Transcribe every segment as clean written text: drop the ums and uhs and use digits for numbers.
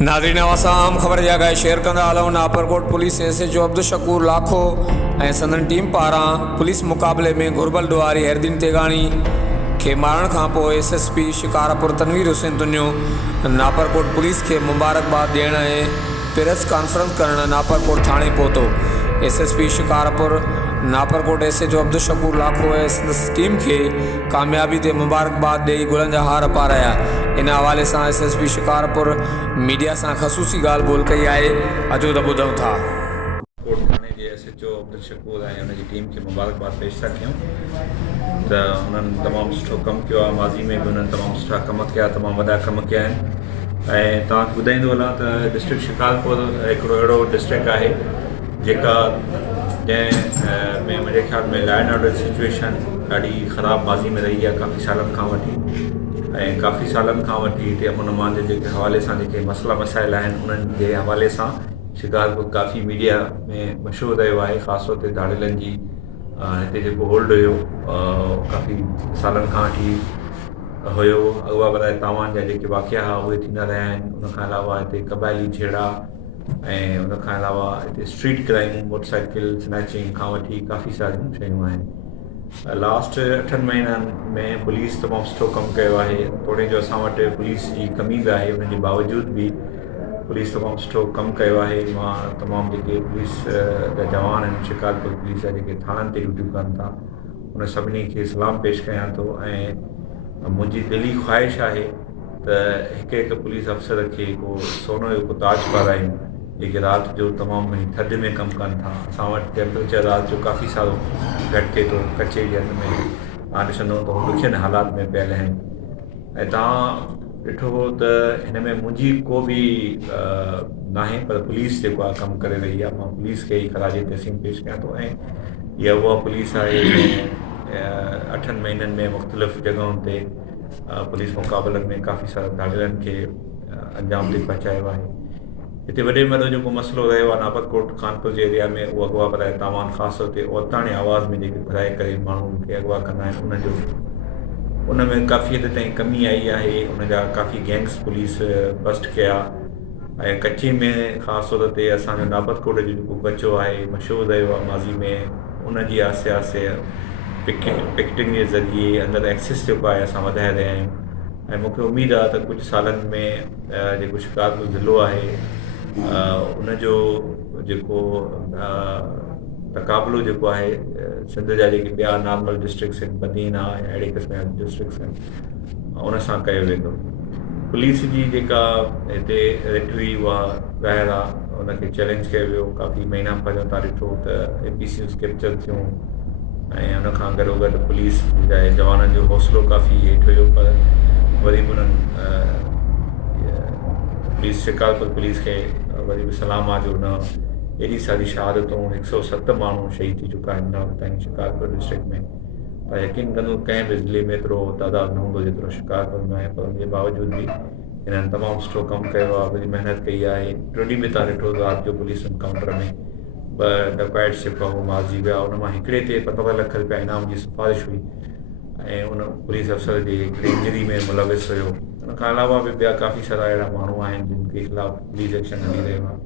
नाज़रीन आम ख़बर जॻह शेयर कंदा हलूं। नापरकोट पुलिस SHO अब्दुल शकूर लाखो ऐं संदन टीम पारां पुलिस मुक़ाबले में घुर्बल ॾुआरी हैरदीन तेगाणी खे मारण खां पोइ SSP शिकारपुर तनवीर हुसैन दुनियो नापरकोट पुलिस खे मुबारकबाद ॾियण ऐं प्रेस कॉन्फ्रेंस करण नापरकोट थाणे पहुतो। SSP शिकारपुर नापरकोट SHO अब्दुल शकूर लाखो ऐं संदसि टीम खे कामयाबी ते मुबारकबाद ॾेई गुलनि जा हार पाराया। इन हवाले सां SSP शिकारपुर मीडिया सां ख़सूसी ॻाल्हि ॿोल कई आहे। अचो त ॿुधूं था। कोट थाने जे SHO अब्दुल शकूर ऐं हुनजी टीम खे मुबारकबाद पेश था कयूं त हुननि तमामु सुठो कमु कयो आहे। माज़ी में बि हुननि तमामु सुठा कम कया, तमामु वॾा कम कया आहिनि। ऐं तव्हांखे ॿुधाईंदो हलां त डिस्ट्रिक्ट शिकारपुर हिकिड़ो अहिड़ो डिस्ट्रिक्ट आहे जेका जंहिं में मुंहिंजे ख़्याल में लॉ एंड ऑर्डर सिचुएशन ॾाढी ख़राबु माज़ी में रही आहे काफ़ी सालनि खां वठी। ऐं काफ़ी सालनि खां वठी हिते अमन अमान जे जेके हवाले सां जेके मसइला मसाइल आहिनि उन्हनि जे हवाले सां शिकारपुर काफ़ी मीडिया में मशहूरु रहियो आहे। ख़ासि तौर ते धाड़ेलनि जी हिते जेको होल्ड हुयो काफ़ी सालनि खां वठी हुयो। अॻुवा बराए तावान जा जेके वाक़िया हुआ उहे थींदा रहिया आहिनि। उनखां अलावा हिते क़बाइली झेड़ा ऐं उनखां अलावा हिते स्ट्रीट क्राइम, मोटरसाइकिल स्नैचिंग खां वठी काफ़ी सारियूं शयूं आहिनि। लास्ट 8 महीननि में पुलिस तमामु सुठो कमु कयो आहे। थोरे जो असां वटि पुलिस जी कमी बि आहे, उनजे बावजूदि बि पुलिस तमामु सुठो कमु कयो आहे। मां तमामु जेके पुलिस जा जवान आहिनि, शिकारपुर पुलिस जा जेके थाणनि ते ड्यूटियूं कनि था, उन सभिनी खे सलाम पेश कयां थो। ऐं मुंहिंजी दिली ख़्वाहिश आहे त हिकु पुलिस अफ़सर खे को सोनो जो को ताज पारायूं जेके राति जो तमामु घणी थधि में कमु कनि था। असां वटि टेम्परेचर राति जो काफ़ी सारो घटि थिए थो, कचे जे हंध में तव्हां ॾिसंदो त हू ॾुखियनि हालात में पियल आहिनि। ऐं तव्हां ॾिठो त हिन में मुंहिंजी को बि नाहे, पर पुलिस जेको आहे कमु करे रही आहे। मां पुलिस खे ई ख़राज तहसीन पेश कयां थो। ऐं इहा उहा पुलिस आहे जंहिं 8 महीननि में मुख़्तलिफ़ जॻहुनि ते पुलिस मुक़ाबलनि में काफ़ी सारा धाड़ेलनि खे अंजाम ते पहुचायो आहे। हिते वॾे में वॾो जेको मसइलो रहियो आहे नापरकोट कानपुर जे एरिया में, उहो अॻुवा बराए तावान ख़ासि तौर ते औरताणी आवाज़ में जेके घुराए करे माण्हुनि खे अॻुवा कंदा आहिनि, उन में काफ़ी हद ताईं कमी आई आहे। उनजा काफ़ी गैंग्स पुलिस बस्ट कया। ऐं कचे में ख़ासि तौर ते असांजो नापरकोट जो जेको कचो आहे मशहूरु रहियो आहे माज़ी में, उनजी आसे पासे पिकेटिंग जे ज़रिए अंदरि एक्सेस जेको आहे असां वधाए रहिया आहियूं। ऐं मूंखे उमेदु आहे त कुझु सालनि में जेको शिकारपुर ज़िलो आहे उनजो जेको तक़ाबलो जेको आहे सिंध जा जेके ॿिया नॉर्मल डिस्ट्रिक्ट्स आहिनि, बदीना ऐं अहिड़े क़िस्म जा डिस्ट्रिक्ट्स आहिनि, उन सां कयो वेंदो। पुलिस जी जेका हिते रिट हुई उहा ॿाहिरि आहे, उनखे चैलेंज कयो वियो। काफ़ी महीना पहिरियों तव्हां ॾिठो त APCs कैप्चर थियूं ऐं उनखां गॾोगॾु पुलिस जा जवाननि जो हौसलो काफ़ी हेठि हुयो। पर वरी बि उन्हनि पुलिस शिकारपुर पुलिस खे वरी बि सलाम आहे जो न एॾी सारी शहादतूं 107 माण्हू शहीद थी चुका आहिनि न ताईं शिकारपुर डिस्ट्रिक्ट में। पर यकीन कंदो कंहिं बि ज़िले में एतिरो तइदादु न हूंदो जेतिरो शिकारपुर में आहे। पर उनजे बावजूदि बि हिननि तमामु सुठो कमु कयो आहे, वरी महिनत कई आहे। टियों ॾींहुं बि तव्हां ॾिठो राति जो पुलिस एनकाउंटर में 2 डकैट्स जेको आहे उहो मारिजी विया। उन मां हिकिड़े ते 15 लख रुपया इनाम जी सिफ़ारिश हुई ऐं उन पुलिस अफ़सर जी हिकिड़ी इंजरी में मुलविस हुयो। उनखां अलावा बि ॿिया काफ़ी सारा अहिड़ा माण्हू आहिनि जिन के ख़िलाफ़ पुलिस एक्शन हली रहियो आहे।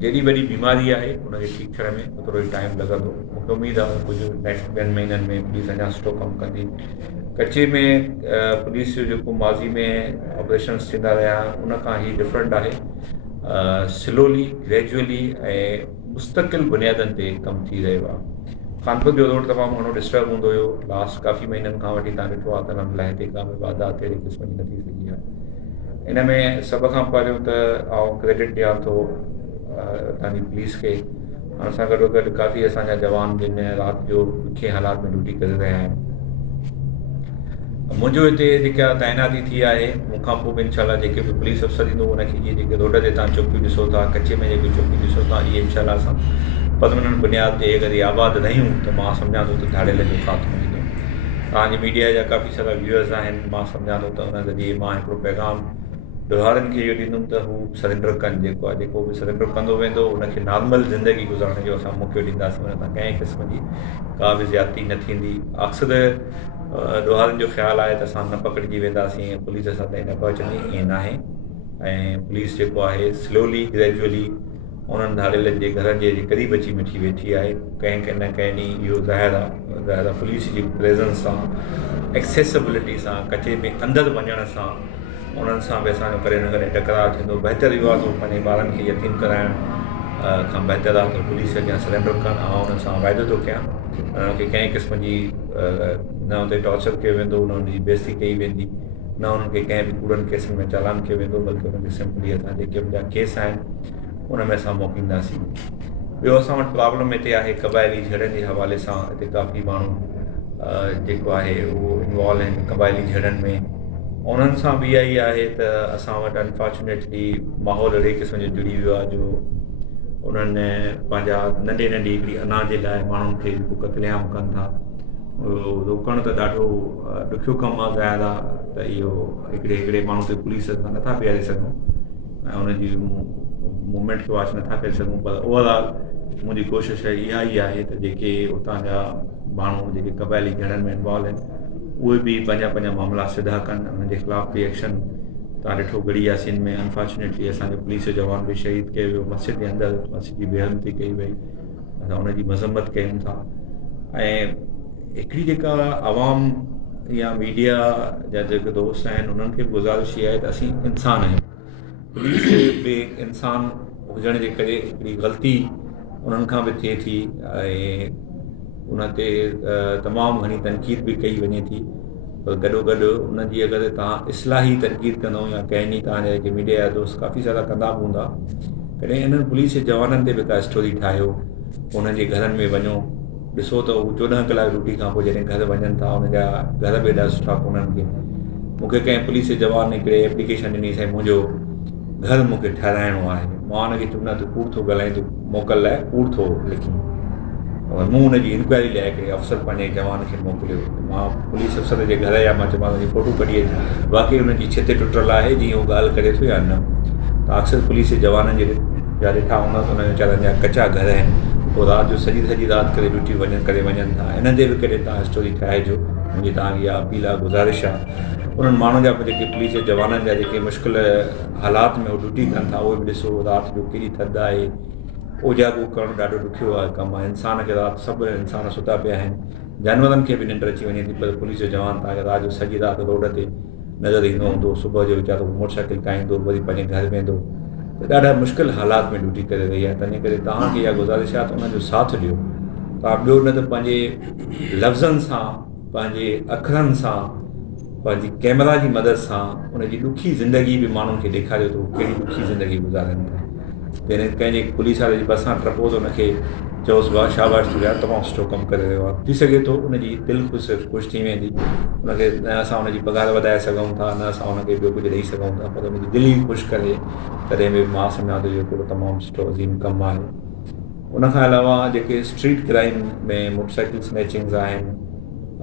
जेॾी वॾी बीमारी आहे उनखे ठीकु थियण में थोरो ई टाइम लॻंदो। मूंखे उमेदु आहे कुझु नेक्स्ट 2 महीननि में पुलिस अञा सुठो कमु कंदी। कचे में पुलिस जो जेको माज़ी में ऑपरेशन्स थींदा रहिया उनखां ई डिफरेंट आहे। स्लोली ग्रेजुअली ऐं मुस्तक़िल बुनियादनि ते कमु थी रहियो आहे। कानपुर जो रोड तमामु घणो डिस्टर्ब हूंदो हुयो लास्ट काफ़ी महीननि खां वठी। तव्हां ॾिठो आहे त हुन लाइ हिते का बि वाधात अहिड़े क़िस्म जी न थी सघी आहे। इन में सभ खां पहिरियों त आउं क्रेडिट ॾियां थो तव्हांजी पुलिस खे। असां गॾोगॾु काफ़ी असांजा जवान जिन राति जो ॾुखे हालात में ड्यूटी करे रहिया आहिनि। मुंहिंजो हिते जेका तैनाती थी आहे मूंखां पोइ बि इनशाला जेके बि पुलिस अफ़सर ईंदो उनखे इहे जेके रोड ते तव्हां चौकियूं ॾिसो था, कचे में जेके चौकियूं ॾिसो था, इहे इनशाला असां परमनेंट बुनियाद ते अगरि आबाद रहियूं त मां सम्झां थो त धाड़ेल जो ख़ात्मो ईंदो। तव्हांजे मीडिया जा काफ़ी सारा व्यूअर्स आहिनि, मां सम्झां थो त उन ज़रिए मां हिकिड़ो पैगाम ॾोहारनि खे इहो ॾींदुमि त हू सरेंडर कनि। जेको बि सरेंडर कंदो वेंदो उनखे नॉर्मल ज़िंदगी गुज़ारण जो असां मौक़ो ॾींदासीं। उन सां कंहिं क़िस्म जी का बि ज़्यादती न थींदी। अक्सर ॾोहारनि जो ख़्यालु आहे त असां न पकड़िजी वेंदासीं, पुलिस असां ताईं न पहुचंदी, ईअं न आहे। ऐं पुलिस जेको आहे स्लोली ग्रेजुअली उन्हनि धाड़ेलनि जे घरनि जे क़रीब अची मिठी वेठी आहे। कंहिं न कंहिं ॾींहुं इहो ज़ाहिर आहे पुलिस जी प्रेज़ेंस सां एक्सेसिबिलिटी सां कचे में अंदरि वञण सां उन्हनि सां बि असांजो कॾहिं न कॾहिं टकराव थींदो। बहितर इहो आहे त पंहिंजे ॿारनि खे यतीम कराइण खां बहितर आहे त पुलिस अॻियां सरेंडर कनि। ऐं उन्हनि सां वाइदो थो कयां उन्हनि खे कंहिं क़िस्म जी न हुते टॉर्चर कयो वेंदो, न हुनजी बेइज़ती कई वेंदी, न उन्हनि खे कंहिं बि कूड़नि केसनि में चालान कयो वेंदो, बल्कि उन्हनि खे सिंपली असां जेके मुंहिंजा केस आहिनि उन में असां मोकिलींदासीं। ॿियो असां वटि प्रॉब्लम हिते आहे क़बाइली झड़नि जे हवाले सां। हिते काफ़ी माण्हू जेको आहे उहो इन्वॉल्व आहिनि क़बाइली झड़नि में। उन्हनि सां बि इहा ई आहे त असां वटि अनफॉर्चुनेटली माहौल अहिड़े क़िस्म जो जुड़ी वियो आहे जो उन्हनि पंहिंजा नंढे हिकिड़ी अनाज जे लाइ माण्हुनि खे क़त्लेआम कनि था। रोकणु त ॾाढो ॾुखियो कमु आहे। ज़ाहिर आहे त इहो हिकिड़े माण्हू ते पुलिस सां नथा बीहारे सघूं ऐं उनजी मूवमेंट खे वॉच नथा करे सघूं, पर ओवरऑल मुंहिंजी कोशिशि इहा ई आहे त जेके उतां जा माण्हू जेके क़बाइली झड़नि में इन्वॉल्व आहिनि उहे बि पंहिंजा मामला सिधा कनि, उन्हनि जे ख़िलाफ़ बि एक्शन। तव्हां ॾिठो गढ़ी यासीन में अनफॉर्चुनेटली असांजो पुलिस जो जवान बि शहीद कयो वियो। मस्जिद जे अंदरि मस्जिद जी बेहरमती कई वई, असां उनजी मज़म्मत कयूं था। ऐं हिकिड़ी जेका आवाम या मीडिया जा जेके दोस्त आहिनि उन्हनि खे गुज़ारिश इहा आहे त असीं इंसान आहियूं। पुलिस बि इंसान हुजण जे करे हिकिड़ी ग़लती उन्हनि खां बि थिए थी ऐं उन ते तमामु घणी तनक़ीद बि कई वञे थी। पर गॾोगॾु उनजी अगरि तव्हां इस्लाही तनक़ीद कंदो या कंहिं ॾींहुं तव्हांजा जेके मीडिया जा दोस्त काफ़ी सारा कंदा बि हूंदा, कॾहिं इन्हनि पुलिस जे जवाननि ते बि का स्टोरी ठाहियो, उन्हनि जे घरनि में वञो, ॾिसो त हू 14 कलाक ड्यूटी खां पोइ जॾहिं घर वञनि था उनजा घर बि एॾा सुठा कोन्हनि खे। मूंखे कंहिं पुलिस जे जवान हिकिड़े एप्लीकेशन ॾिनी, साईं मुंहिंजो घर मूंखे ठहिराइणो आहे। मां हुनखे चुना तूं कूड़ थो ॻाल्हाए, तूं मोकल लाइ कूड़ थो लिखी। और मूं हुनजी इंक्वायरी लाइ हिकिड़े अफ़सर पंहिंजे जवान खे मोकिलियो। मां पुलिस अफ़सर जे घर जा मां चयोमांसि हुनजी फ़ोटो कढी अची, वाक़ई हुनजी छिति टुटल आहे जीअं उहो ॻाल्हि करे थो या न। त अक्सर पुलिस जे जवाननि जा ॾिठा हूंदा त हुनजा वीचारनि जा कचा घर आहिनि, पोइ राति जो सॼी राति करे ड्यूटी वञनि था। हिन ते बि कॾहिं तव्हां स्टोरी ठाहिजो। मुंहिंजी तव्हांजी इहा अपील आहे, गुज़ारिश आहे। उन्हनि माण्हुनि जा जेके पुलिस जे जवाननि जा जेके मुश्किल हालात में उहे ड्यूटी कनि था उहे बि ॾिसो। राति जो केॾी थधि आहे, उजागो करणु ॾाढो ॾुखियो आहे कमु आहे। इंसान खे राति सभु इंसान सुता पिया आहिनि, जानवरनि खे बि निंड अची वञे थी, पर पुलिस जो जवान तव्हांखे राति जो सॼी राति रोड ते नज़र ईंदो हूंदो। सुबुह जो वीचारो मोटरसाइकिल काईंदो, वरी पंहिंजे घर वेंदो, त ॾाढा मुश्किल हालात में ड्यूटी करे रही आहे। तंहिं करे तव्हांखे इहा गुज़ारिश आहे त उनजो साथ ॾियो। तव्हां ॿियो न त पंहिंजे लफ़्ज़नि सां, पंहिंजे अखरनि सां, पंहिंजी कैमरा जी मदद सां उनजी ॾुखी ज़िंदगी बि माण्हुनि खे ॾेखारियो थो कहिड़ी ॾुखी ज़िंदगी गुज़ारनि था। जॾहिं कंहिंजे पुलिस वारे जे भरिसां टपो त उनखे चयोसि वाह शाबाश तूं यार तमामु सुठो कमु करे रहियो आहे। थी सघे थो उनजी दिलि ख़ुशि थी वेंदी, उनखे न असां उनजी पघार वधाए सघूं था, न असां उनखे ॿियो कुझु ॾेई सघूं था, पर उनजी दिलि ई ख़ुशि करे तॾहिं बि मां सम्झां थो इहो तमामु सुठो अज़ीम कमु आहे। उनखां अलावा जेके स्ट्रीट क्राइम में मोटरसाइकिल स्नैचिंग्स आहिनि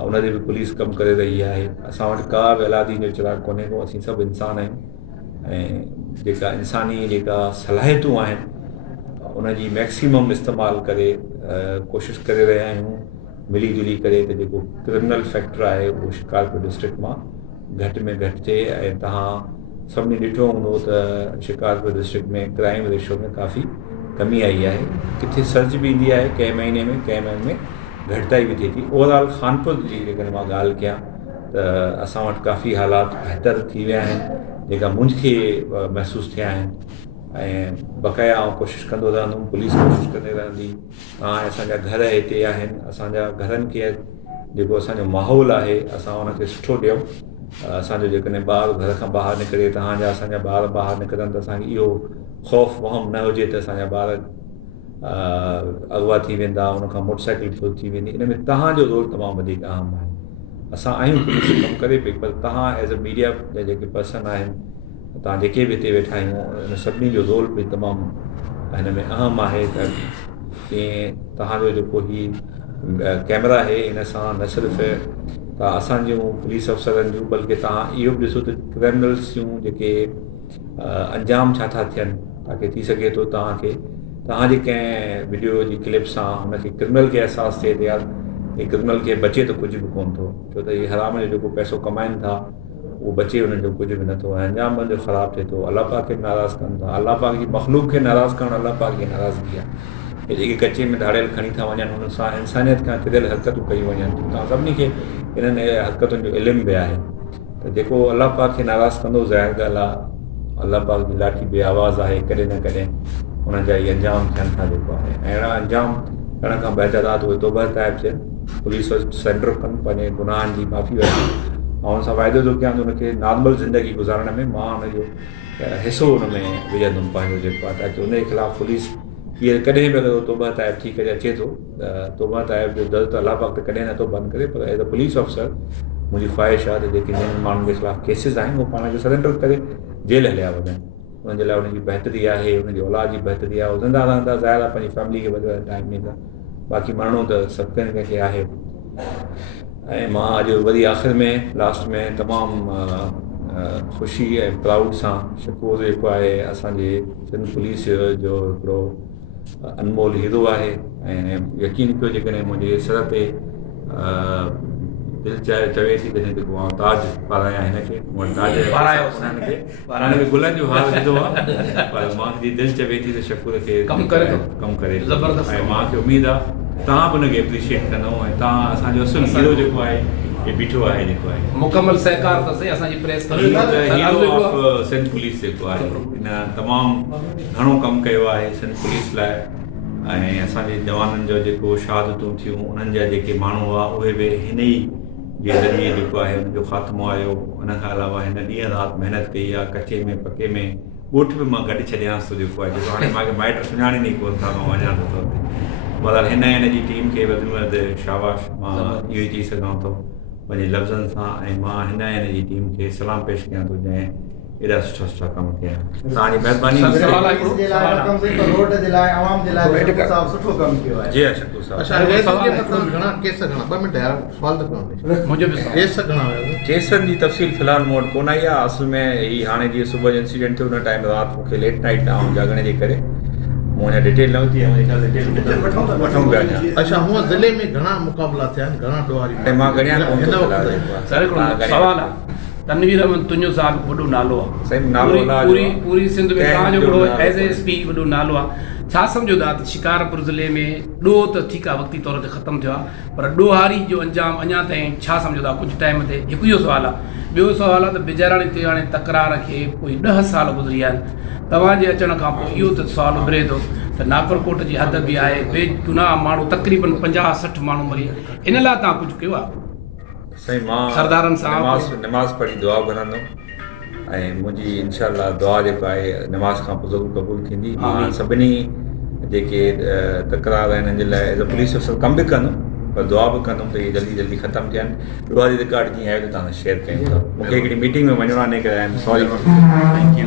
उन ते बि पुलिस कमु करे रही आहे। असां वटि का बि अलादीन जो चिराग कोन्हे को, असीं सभु इंसान आहियूं ऐं जेका इंसानी जेका सलाहियतूं आहिनि उनजी मैक्सिमम इस्तेमालु करे कोशिशि करे रहिया आहियूं मिली जुली करे त जेको क्रिमिनल फैक्टर आहे उहो शिकारपुर डिस्ट्रिक्ट मां घटि में घटि थिए। ऐं तव्हां सभिनी ॾिठो हूंदो त शिकारपुर डिस्ट्रिक्ट में क्राइम रेशो में काफ़ी कमी आई आहे। किथे सर्च बि ईंदी आहे कंहिं महीने में, कंहिं महीने में घटिताई बि थिए थी। ओवरऑल खानपुर जी जेकॾहिं मां ॻाल्हि कयां त असां वटि काफ़ी हालात बहितर थी विया आहिनि जेका मुंहिंजे महसूसु थिया आहिनि। ऐं बक़ाया आउं कोशिशि कंदो रहंदुमि, पुलिस कोशिशि कंदी रहंदी। असांजा घर हिते आहिनि, असांजा घरनि खे जेको असांजो माहौल आहे असां उनखे सुठो ॾियूं। असांजो जेकॾहिं ॿार घर खां ॿाहिरि निकिरे, असांजा ॿार ॿाहिरि निकिरनि त असांखे इहो ख़ौफ़ वहम न हुजे त असांजा ॿार अगवा थी वेंदा, उनखां मोटरसाइकिल चोरी थी वेंदी। इन में तव्हांजो रोल तमामु वधीक अहम आहे। असां आहियूं पुलिस कमु करे पई, पर तव्हां एज़ अ मीडिया जा जेके पर्सन आहिनि, तव्हां जेके बि हिते वेठा आहियूं, इन सभिनी जो रोल बि तमामु हिन में अहम आहे त तीअं तव्हांजो जेको ही कैमरा आहे इन सां न सिर्फ़ु तव्हां असांजूं पुलिस अफ़सरनि जूं बल्कि तव्हां इहो बि ॾिसो त क्रिमिनल्स जूं जेके अंजाम छा था थियनि, ताकी थी सघे थो तव्हांजे कंहिं वीडियो जी क्लिप सां हुनखे क्रिमिनल खे अहसासु थिए त यार ही क्रिमिनल खे बचे त कुझु बि कोन्ह थो, छो त हीअ हराम जो जेको पैसो कमाइनि था उहो बचे उन्हनि जो कुझु बि नथो ऐं अंजाम जो ख़राबु थिए थो। अलाह पाक खे नाराज़ कनि था। अलाह पाक जी मख़लूक खे नाराज़ करणु अलाह पाक जी नाराज़गी आहे। हे जेके कचे में धाड़ियल खणी था वञनि हुन सां इंसानियत खां किरियल हरकतूं कयूं वञनि थियूं। तव्हां सभिनी खे इन्हनि हरकतुनि जो इल्मु बि आहे त जेको अलाह पाक खे नाराज़ कंदो ज़ाहिर ॻाल्हि आहे अलाह पाक जी लाठी बे आवाज़ आहे। कॾहिं न कॾहिं उन्हनि जा इहे अंजाम थियनि था जेको आहे ऐं अहिड़ा अंजाम करण खां बहितरात उहे तौबा ताइब थियनि, पुलिस सरेंडर कनि, पंहिंजे गुनाहनि जी माफ़ी वठनि ऐं हुन सां फ़ाइदो थो कयां त हुनखे नॉर्मल ज़िंदगी गुज़ारण में मां हुनजो हिसो हुन में विझंदुमि पंहिंजो जेको आहे, ताकी हुनजे ख़िलाफ़ु पुलिस इहे कॾहिं बि अगरि तौबा ताइब थी करे अचे थो त तौबा ताइब जो दर त अलाह पाक त कॾहिं नथो बंदि करे। पर एज़ अ पुलिस ऑफिसर मुंहिंजी ख़्वाहिश आहे त जेके जिन माण्हुनि जे ख़िलाफ़ु केसिस आहिनि उहे पाण खे सरेंडर करे जेल हलिया वञनि। उन्हनि जे लाइ उनजी बहितरी आहे, उनजी औलाद जी बहितरी आहे। ज़िंदा रहंदा ज़ाहिर आहे पंहिंजी फैमिली खे वधि टाइम ॾींदा, बाक़ी मरणो त सभु कंहिंखे आहे। ऐं मां अॼु वरी आख़िर में लास्ट में तमामु ख़ुशी ऐं प्राउड सां शकूर जेको आहे असांजे सिंध पुलिस जो हिकिड़ो अनमोल हीरो आहे ऐं यकीन कयो जेकॾहिं मुंहिंजे सर ते दिलि चवे थी त जेको आउं ताज पारायां हिनखे, ताज हिनखे गुलनि जो हार विधो आहे पर मांजी दिलि चवे थी त शकूर खे कमु करे ऐं मूंखे उमेदु आहे तव्हां बि हुनखे एप्रिशिएट कंदव ऐं तव्हां असांजो असुलु हीरो जेको आहे हे बीठो आहे जेको आहे मुकमल सहकार अथसि असांजी press hero of Sindh police जेको आहे हिन तमामु घणो कमु कयो आहे सिंध पुलिस लाइ ऐं असांजे जवाननि जो जेको शहादतूं थियूं उन्हनि जा जेके माण्हू हुआ उहे बि हिन ई जे ज़रिए जेको आहे हुनजो ख़ात्मो आयो। उन खां अलावा हिन ॾींहुं राति महिनत कई आहे, कचे में पके में ॻोठ बि मां गॾु छॾियांसि थो जेको आहे, जेको हाणे मूंखे माइट सुञाणीनि ई कोन था, मां वञा थो हुते। बहरहाल हिन जी टीम खे वधि में वधि शाबाश मां इहो ई चई सघां थो पंहिंजे लफ़्ज़नि सां ऐं मां हिन जी टीम खे सलाम पेश कयां थो जंहिं एॾा सुठा सुठा कमु कया। तव्हांजी महिरबानी। जी शकूर साहब, केसनि जी तफ़सील फ़िलहाल मूं वटि कोन आई आहे। असुल में ही हाणे जीअं सुबुह जो इंसिडेंट थियो उन टाइम राति मूंखे लेट नाइट ऐं जागण जे करे मूं अञा डिटेल न वरिती आहे। वठूं पिया अञा। अच्छा हूअं ज़िले में घणा मुक़ाबला थिया आहिनि, घणा ॾोहारी? ऐं मां ॻणियां कोन थो सवाल आहे तनवीर अहमद तुंहिंजो साहब वॾो नालो आहे, सही नालो पूरी सिंध में तव्हांजो हिकिड़ो एज़ ए एस पी वॾो नालो आहे। छा सम्झो था त शिकारपुर ज़िले में ॾोह त ठीकु आहे वक़्ती तौर ते ख़तमु थियो आहे पर ॾोहारी जो अंजाम अञा ताईं छा सम्झो था कुझु टाइम ते? हिकु इहो सुवालु आहे। ॿियो सुवालु आहे त बिजाराणी ते हाणे तकरार खे कोई 10 साल गुज़री विया आहिनि, तव्हांजे अचण खां पोइ इहो त सुवालु उभिरे थो त नागरकोट जी हद बि आहे, बेगुनाह माण्हू तक़रीबन 50-60 माण्हू मरी, इन लाइ तव्हां कुझु कयो आहे? सही मां सरदारनि सां नमाज़ पढ़ी दुआ घुरंदुमि ऐं मुंहिंजी इनशाअल्लाह दुआ जेको आहे नमाज़ खां पोइ ज़रूरु क़बूल थींदी। मां सभिनी जेके तकरार आहिनि हिन जे लाइ एज़ अ पुलिस ऑफिसर कमु बि कंदुमि पर दुआ बि कंदुमि त इहे जल्दी जल्दी ख़तमु थियनि। दुआ जी रिकॉर्ड जीअं आहे त तव्हां शेयर कयूं था। मूंखे हिकिड़ी मीटिंग में वञिणो आहे इन करे I am sorry. Thank you.